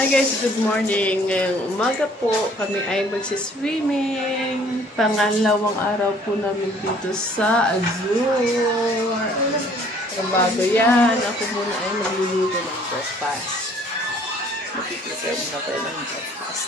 Hi guys, good morning. Ngayong umaga po, kami ay magsiswimming. Pangalawang araw po namin dito sa Azure. Trabaho yan. Ako muna ay magluluto ng breakfast. Mag-prepare muna tayo ng breakfast.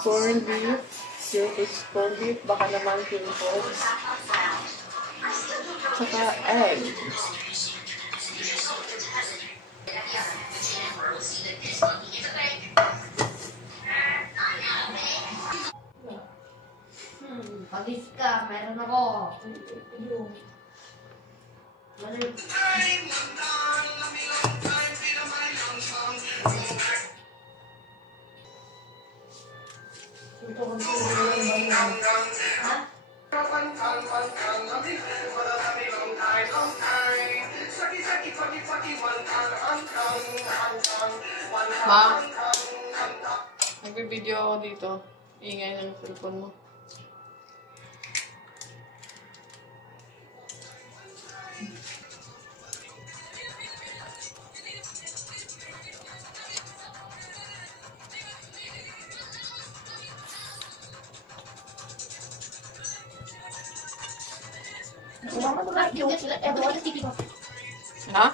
Corned beef, Silver's corned beef, baka naman pimples, saka egg. Pagis ka, meron ako. Ma, nag-video ako dito. Ingay ng cellphone mo. Ha?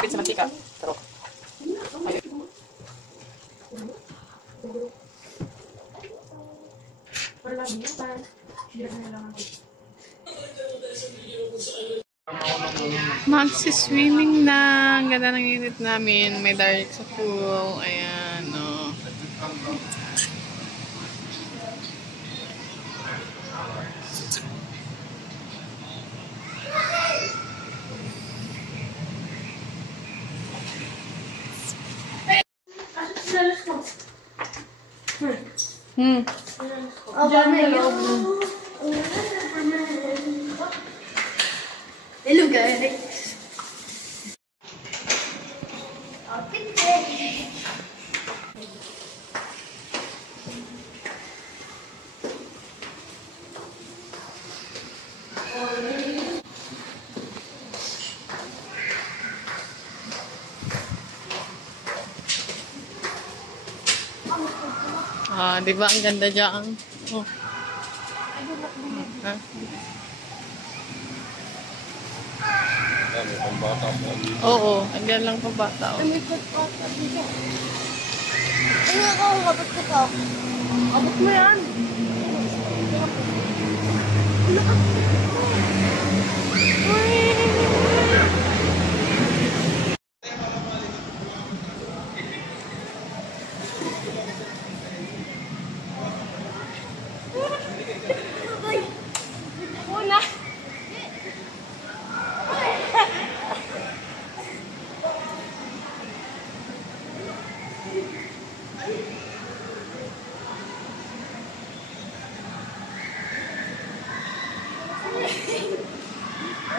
Tipid sa mantika. Pero, ayun. Magsi-swimming na. Ang ganda ng init namin. May direct sa pool. Ayan, no. Hello guys. Ah, di ba ang ganda dyan? Oh. Ah. Oo, andyan lang pa bata. Oh. Tumikot ko sa dito. Ano ako, kapit ko to. Kapit mo yan. Wala.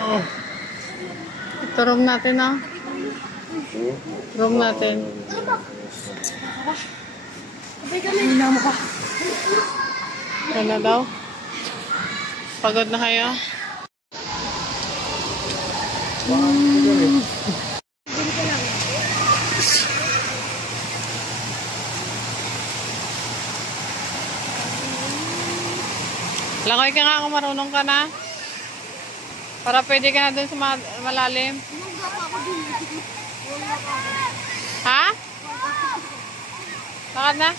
Oh. Ito room natin, ah. Room natin. Hindi na mo ka. Ano daw? Pagod na kayo? Langoy ka nga kung marunong ka na. Para pwede ka na dun sa malalim. Ha? Bakit na?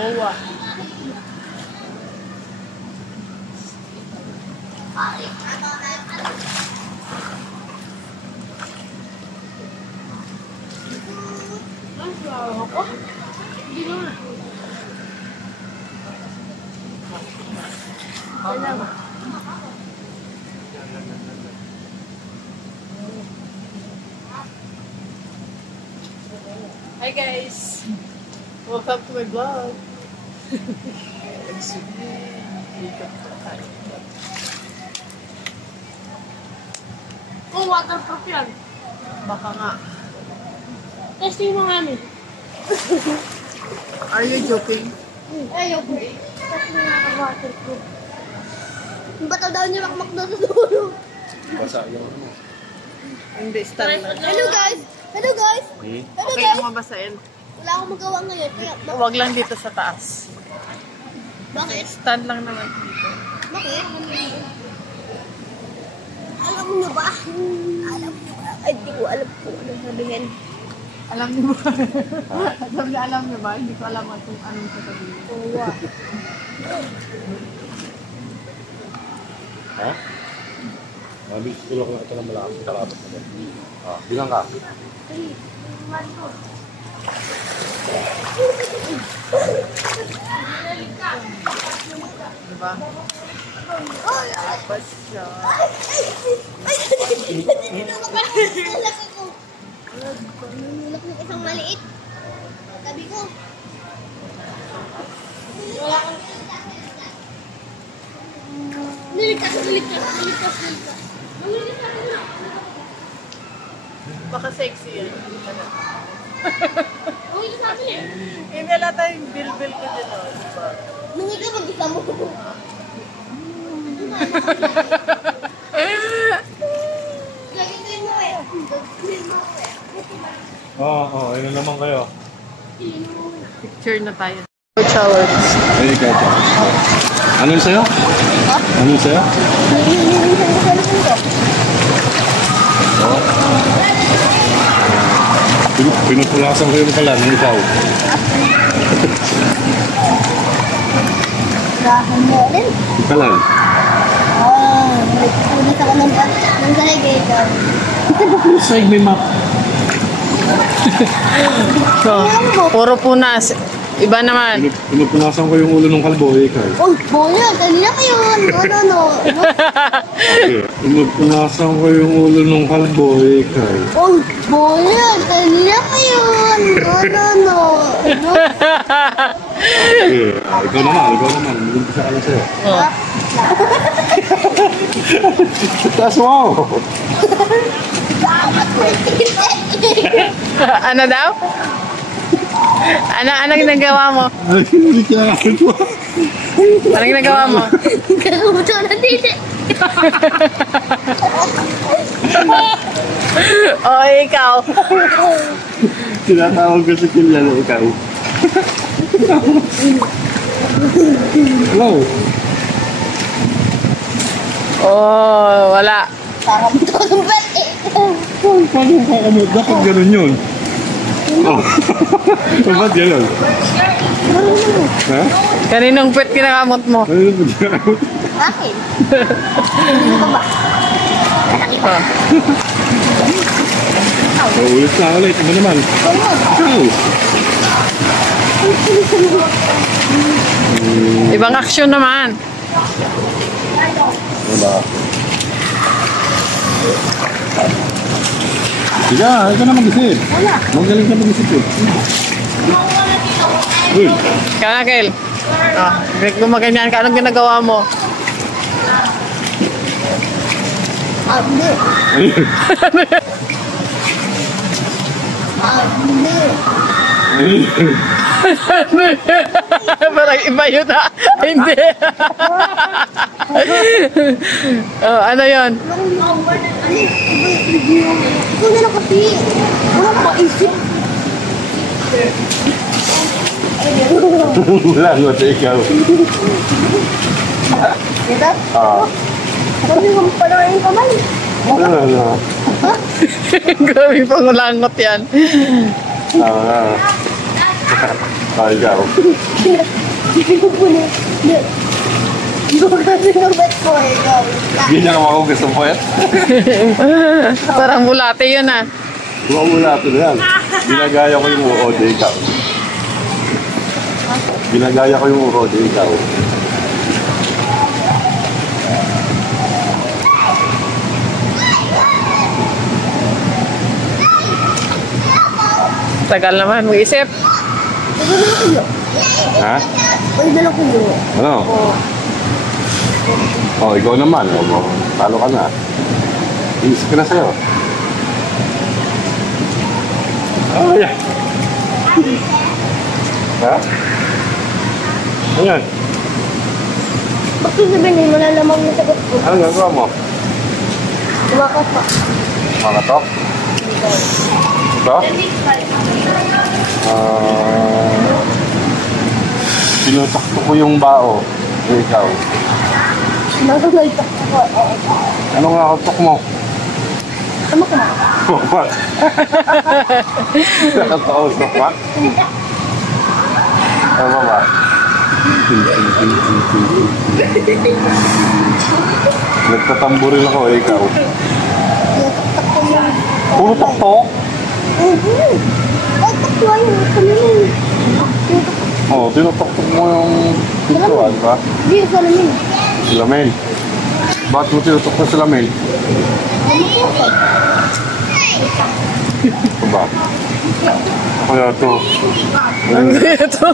Owa. Hi guys! Welcome to my vlog! Oh, waterproof yan. Baka nga. Testing mo nga namin. Are you joking? Ayoko. Testing mo nga waterproof. Yung bata daw niya makmak daw sa dulo. Basa yung ano. Hindi, stand lang. Hello guys! Hello guys! Hello Okay guys! lang mabasahin. Wala akong magawa ngayon. Kaya, Huwag lang dito sa taas. bakit? Stand lang naman dito. Bakit? Alam mo ba? Alam mo ba? Ay, di ko alam kung ano sabihin. Alam niyo ba? alam niyo ba? Hindi ko alam kung anong sasabihin. Oo. Ha? Mabis tulak na ito na malakas sa kalabot na ba? Bilang ka. ba? Dapat siya. Nalak ako. Nalak ng isang maliit. Sabi ko. Wala kang... Niligtas. Baka sexy yan. Uy, sabi niya. Hindi lata yung bilbil ko din. Diba? Nungi ka mag-isa mo. Gagawin mo eh. Oo, ayun na naman kayo. Picture na tayo. Showers. Ay, ikaw pa. Ano yung sa'yo? Ano yung sa'yo? Oo. Pinupulasan ko yung pala ng ikaw. Rahan mo rin. Kalan? Nagpulis ako ng sahig eh. Sa'yo may map. So, puro punas. Iba naman. Pinupunasan ko yung ulo ng kalbo, ikaw. Oh, bola, kanina ka yun. No. Pinupunasan ko yung ulo ng kalbo, ikaw. Oh, bola, kanina ka yun. No. Ikaw naman. Mag-umpisa ka lang sa'yo. Taas mo! Ano daw? Ano ginagawa mo? Hindi ka ako. Ano ginagawa mo? Kaguto na dito. Oh, ikaw. Tinatawag ko sa kilala, ikaw. Hello? Oh, wala. Parang ito ng bet eh. Paano ka kami? Dapat ganun yun. Oh. Ba't ganun? Ha? Kaninong pet kinakamot mo? Ano yung pagkakamot? Akin. Hindi ko ba? Oh, ulit na ulit. Ano naman? Ikaw. Ibang aksyon naman. Wala. Sige, ikaw na mag-isip. Wala. Magaling ka mag-isip eh. Uy. Ikaw na, Kel. Gumaganyan ka. Anong ginagawa mo? Hindi. Parang iba yun ha. Hindi. Oh, ano yun? Ikaw na lang kasi. Wala ko maisip. Wala nga sa ikaw. Diba? Ah. Sabi mo pala yung kamay. Ano? Grabe pangulangot yan. Ah. Ah, ikaw. Hindi ko po na. Hindi ko kasi ng bet ko eh. Ganyan ang ako gusto mo yan. Parang bulate yun ah. Huwag mo na ito na yan. Ginagaya ko yung uod, ikaw. Ginagaya ko yung uod, ikaw. Tagal naman mag-isip. Pwede na lang kuyo. Ha? Pwede na lang kuyo. Ano? Oh, ikaw naman. Oh, talo ka na. Iisip ka na sa'yo. Oh, yeah. Ha? Ano yan? Bakit sabihin mo malalamang na sagot ko? Ano gagawa mo? Tumakas pa. Mga to? Ito? Pinutakto ko yung bao. Ikaw. Nagagalitak ako. Ano nga utok mo? Tama ka na. What? Nakatausap ka? Ano ba? Nagtatamburin ako, ikaw. Tinataktak ko yung... Puro taktok? Ay, takwa yung kanina. Oo, tinataktok mo yung Pintuan ba? Hindi, salamin. Salamin. Bakit mo tinutok na salamin? Ito ba? Kaya ito. Ito.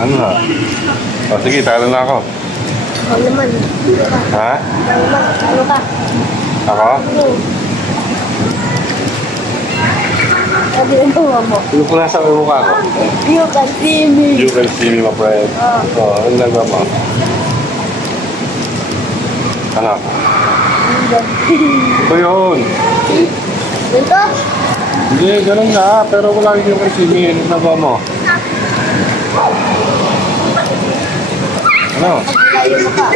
Ano na? O sige, talo na ako. Ako naman. Ha? Ako naman. Ano ka? Ako? Sabi ang bawa mo. Yung pula sa mukha ko. You can see me. You can see me, my friend. Ano nagawa mo? Ano? Ito yun. Ito? Hindi, ganun nga. Pero wala yung can see me. Ano nagawa mo? Ano? Layo mo ka.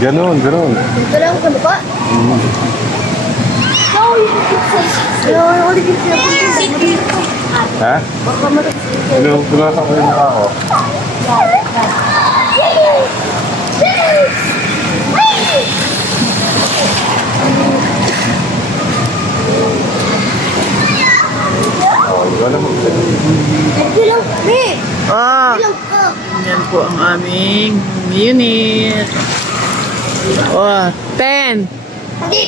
Ganun. Ito lang ano ba? Ano ulit yung sinabi? Ha? Baka matapos. Pinasa ko yung mukha ko. Wala mo. Bilang, Rick! Bilang ka! Yan po ang aming unit. 10, Hindi!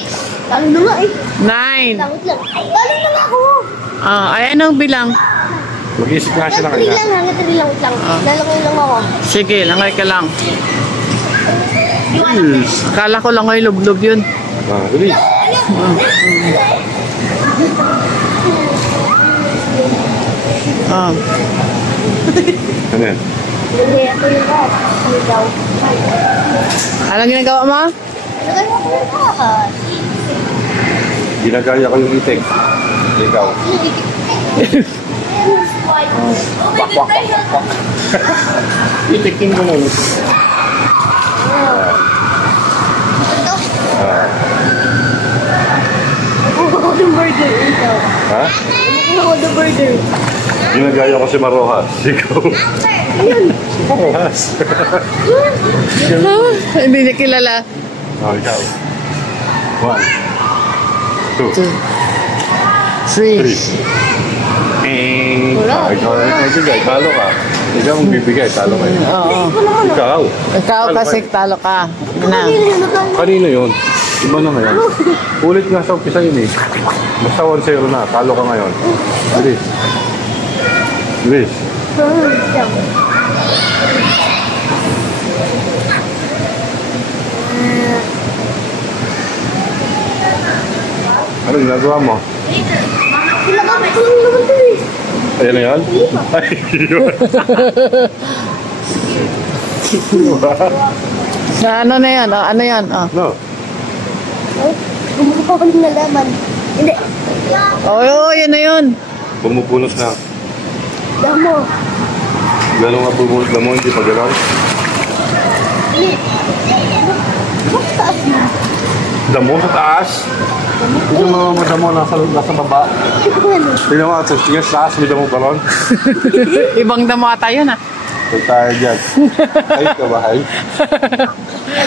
Talo na nga eh. 9. Takot lang. Talo na nga ako! Ay, anong bilang? Mag-isip nga siya na Hanggang 3 kanya. lang, hanggang 3 lang. Lalaki lang ako. Sige, langay ka lang. Yes. Akala ko lang ay lublob yun. Bilis. Ah. Ano yan? Hindi ako yung ka. Ano daw? Anong ginagawa mo? Nagano ako yung ka. Ginagaya ko yung itik. Ikaw. Wak. Itikin mo lang. Ito. Ako the burger. Ito. Ha? Ako the burger. Ginagaya ko si Marojas. Ikaw. Marojas. Hindi niya kilala. Ikaw. 1, 2, 3. 3. Wala. Ikaw na nagbibigay. Talo ka. Ikaw ang bibigay. Talo kayo. Oo. Ikaw. Ikaw kasi talo ka. Na. Kanino yun? Iba na ngayon. Ulit nga sa umpisa yun eh. Basta 1-0 na. Talo ka ngayon. Bilis. Bilis. Ano ginagawa mo? Kinakapit ko lang naman ito eh. Ayan na yan? Ay, yun. Ano na yan? Ano yan? No. Gumagawa ko ng nalaman. Hindi. Oo, yun na yun. Bumupunot na. Damo. Gano'n nga bubunot na mo, hindi pa gano'n. Hindi. Bakit taas mo? Damo sa taas. Hindi mo madamo nasa baba. Ano? Tingnan mo, sa taas, may damo pa ron. Ibang damo ata yun ah. Huwag tayo dyan. Ay, kabahay.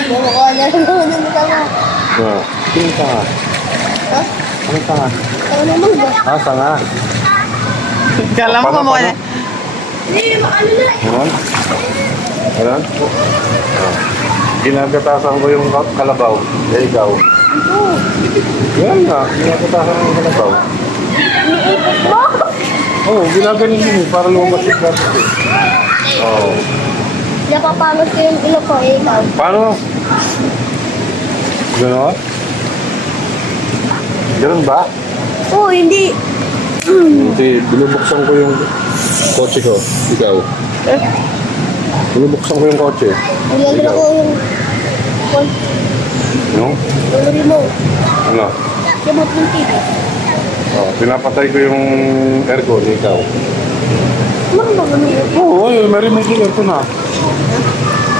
Gumagawa na lang naman ng tama. Tingnan ka nga. Ha? Ano ka nga? Tama naman ba? Sanga. Kala mo Paano, mo paano? Hindi, ano na. Ganon? Ganon? Ginagatasan ko yung kalabaw. Eh, ikaw. Ito. Yan nga, ginagatasan ko yung kalabaw. Iniipot mo? Oo, ginaganin din eh, para lumabas yung gatas eh. Oo. Napapangas ko yung ilo ko, eh, ikaw. Paano? Ganon? Ganon ba? Oo, hindi. Hindi, binubuksan ko yung kotse ko. Ikaw. Binubuksan ko yung kotse. Nilalaro ko yung No? yung remote. Ano? Remote ng TV. Oh, pinapatay ko yung aircon, ikaw. Ano ba ganun yun? Oo, may remote yung aircon ha.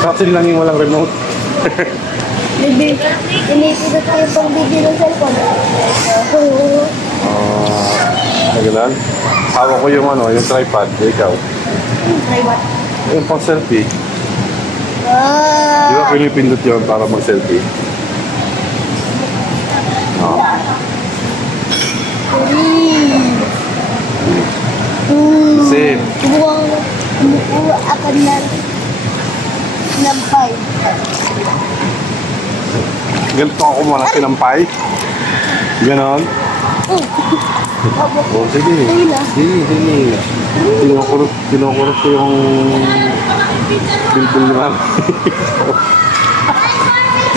Sa atin lang yung walang remote. Inipidot ko yung pang-video ng cellphone. Nagalan? Hawak ko yung ano, yung tripod, ikaw. Try what? Yung pang selfie. Di ba pinipindot yun para mag-selfie? Oh. Sip. Kumukuha ako ng 5. Ganito ako muna sinampay. Ganon. Oh, sige. Sige. Kinukurot ko yung bilbil ni Mami.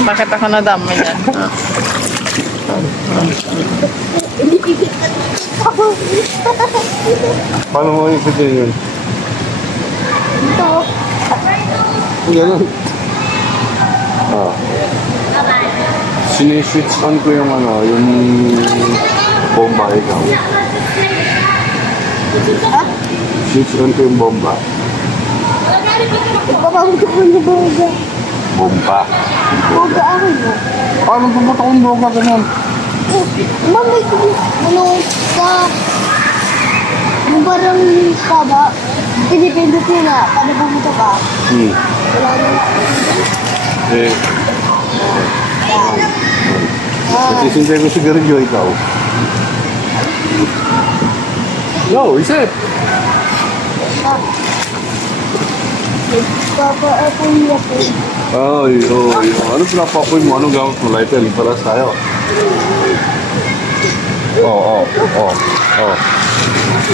Bakit ako nadama niya? Paano mo ipitin yun? Ito. Ganon. Ah. Siniswitch on ko yung yung bomba ikaw. Switch on ko yung bomba. Ipapamutok ko yung boga. Bomba. Boga ako mo. Paano pumunta kong bomba ganun? Ma'am, may sa yung parang taba, pinipindot nyo na, paano pumunta ka? Wala na. Eh. Nagsisintay ko sigarilyo ikaw. Yo, isip! Papa-apoy niya po. Ay. Ano pinapapoy mo? Anong gamit mo? Lighter, para tayo. Oo.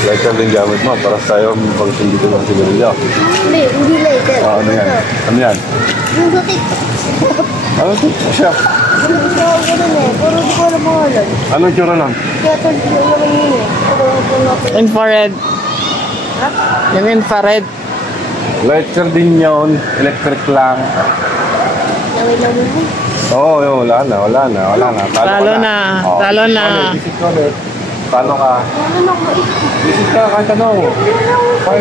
Lighter din gamit mo. Para tayo pag-sindi ko ng sigarilyo. Hindi later. Ano yan? Yung sutik. Ano ito? Siya. Ganun eh. Puro di ko alam mga alam. Anong tsura nun? Kaya ito, di ko naman yun eh. Infrared. Yung infrared. Lighter din yun. Electric lang. Naway lang mo. Oo, wala na. Talo na. Isip ko ulit. Talo ka. Ano ako maisip? Isip ka, kahit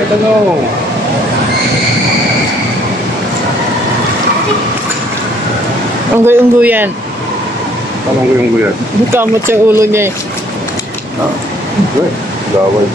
tanong. Unggoy-unggoyan. Tanong ko yung guyat. Kamot yung ulo niya eh. Gaway.